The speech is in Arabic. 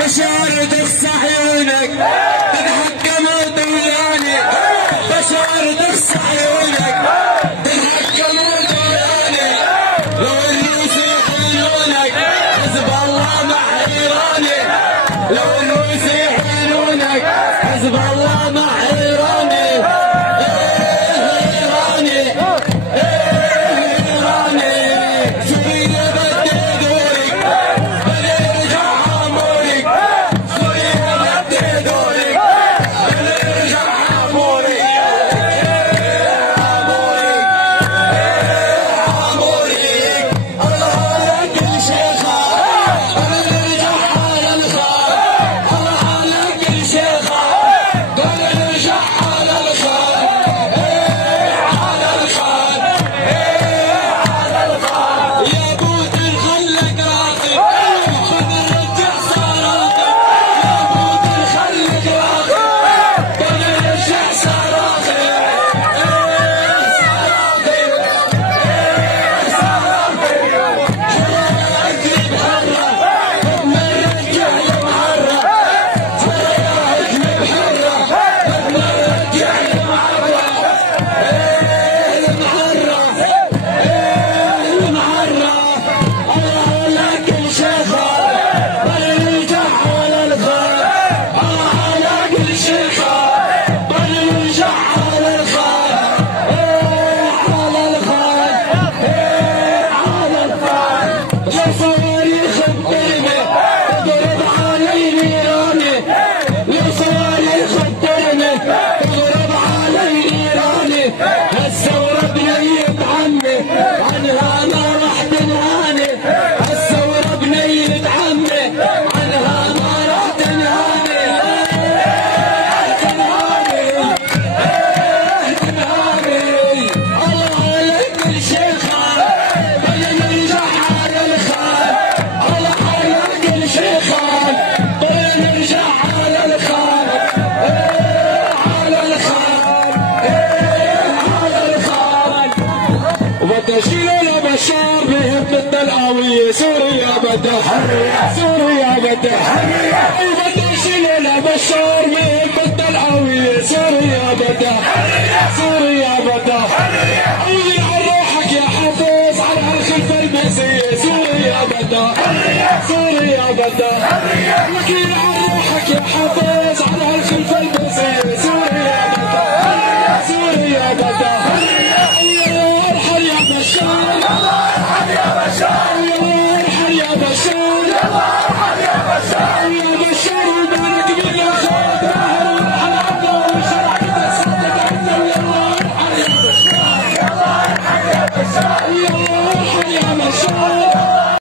بشار دخس عيونك تتحكم ودولاني، بشار دخس عيونك تتحكم ودولاني، لو الروس يحيلونك حزب الله مع ايراني، لو الروس يحيلونك حزب الله مع ايراني. بشار بهمة القوية، سوريا بدها حرية، سوريا بدها حرية، وبدها شيلة بشار بهمة القوية، سوريا بدها حرية، سوريا بدها حرية، عوضي عن روحك يا حافظ على الخلفة المهزية، سوريا بدها حرية، سوريا بدها حرية، وكيل عن روحك يا حافظ.